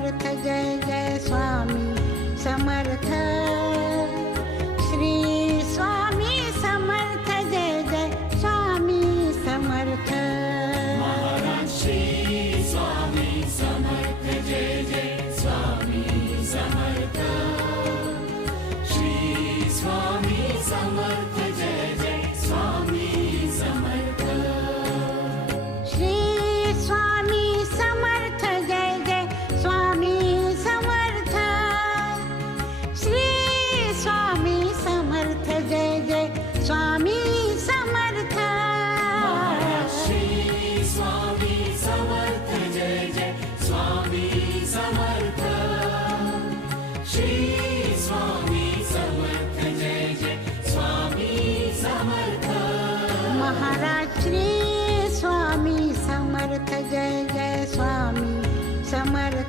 Samarth Jai Jai Swami Samarth Shri Swami Samarth Jai Jai Swami Samarth Maharaj Shri Swami Samarth Jai Jai Swami Samarth Shri Swami Samarth Jai Jai Swami Samarth Shri Swami Samarth Jai Jai Swami Samarth Shri Swami Samarth Jai Jai Swami Samarth Maharaj Shri Swami Samarth Jai Jai Swami Samarth Shri Swami Samarth Jai Jai Swami Samarth Maharaj Shri Swami Samarth Jai Jai Swami Samarth